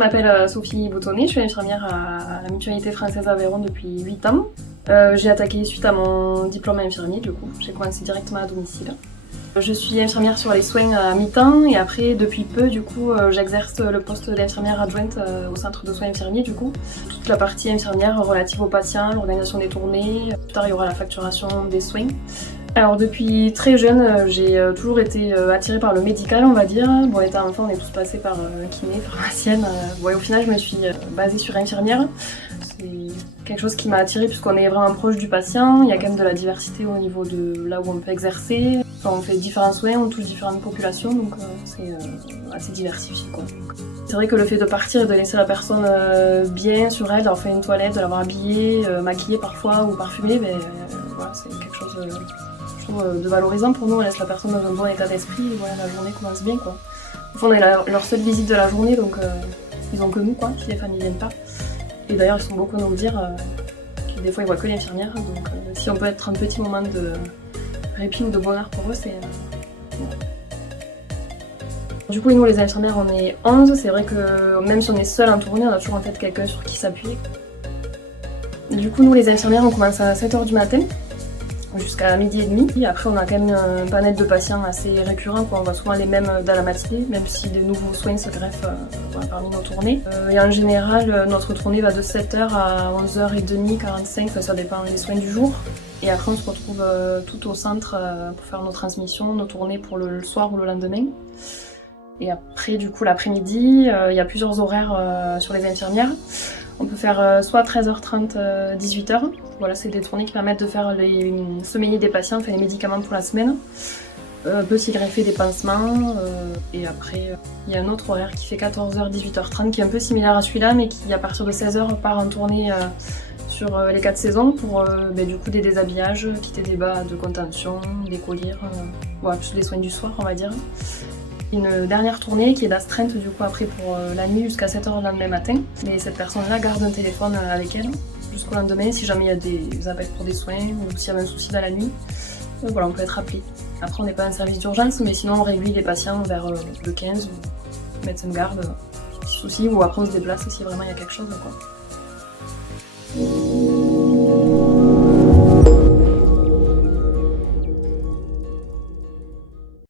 m'appelle Sophie Boutonnet, je suis infirmière à la Mutualité Française Aveyron depuis 8 ans. J'ai attaqué suite à mon diplôme infirmier du coup, j'ai commencé directement à domicile. Je suis infirmière sur les soins à mi-temps et après depuis peu du coup j'exerce le poste d'infirmière adjointe au centre de soins infirmiers du coup. Toute la partie infirmière relative aux patients, l'organisation des tournées, plus tard il y aura la facturation des soins. Alors depuis très jeune, j'ai toujours été attirée par le médical on va dire. Bon étant enfant on est tous passés par kiné, pharmacienne. Bon, et au final je me suis basée sur infirmière. C'est quelque chose qui m'a attirée puisqu'on est vraiment proche du patient, il y a quand même de la diversité au niveau de là où on peut exercer. Enfin, on fait différents soins, on touche différentes populations donc c'est assez diversifié quoi. C'est vrai que le fait de partir et de laisser la personne bien sur elle, d'avoir fait une toilette, de l'avoir habillée, maquillée parfois ou parfumée, voilà, c'est quelque chose de valorisant pour nous, on laisse la personne dans un bon état d'esprit et voilà, la journée commence bien quoi. Au fond on est leur seule visite de la journée donc ils ont que nous quoi, si les familles viennent pas. Et d'ailleurs ils sont beaucoup à nous dire que des fois ils voient que l'infirmière donc si on peut être un petit moment de répit ou de bonheur pour eux c'est... Voilà. Du coup nous les infirmières on est 11, c'est vrai que même si on est seul en tournée on a toujours en fait quelqu'un sur qui s'appuyer. Du coup nous les infirmières on commence à 7h du matin jusqu'à 12h30. Après on a quand même un panel de patients assez récurrent, on voit souvent les mêmes dans la matinée, même si des nouveaux soins se greffent parmi nos tournées. Et en général notre tournée va de 7h à 11h30, 45, ça dépend des soins du jour. Et après on se retrouve tout au centre pour faire nos transmissions, nos tournées pour le soir ou le lendemain. Et après du coup l'après-midi, il y a plusieurs horaires sur les infirmières. On peut faire soit 13h30, 18h. Voilà, c'est des tournées qui permettent de faire les semainiers des patients, enfin les médicaments pour la semaine. On peut s'y greffer des pansements. Et après, il y a un autre horaire qui fait 14h, 18h30 qui est un peu similaire à celui-là, mais qui à partir de 16h part en tournée sur les 4 saisons pour du coup des déshabillages, quitter des bas de contention, des collyres, voilà, plus les soins du soir on va dire. Une dernière tournée qui est d'astreinte du coup après pour la nuit jusqu'à 7h le lendemain matin. Mais cette personne-là garde un téléphone avec elle jusqu'au lendemain si jamais il y a des appels pour des soins ou s'il y avait un souci dans la nuit. Donc voilà, on peut être appelé. Après on n'est pas un service d'urgence mais sinon on réduit les patients vers le 15 ou médecin de garde, petit souci, ou après on se déplace si vraiment il y a quelque chose quoi.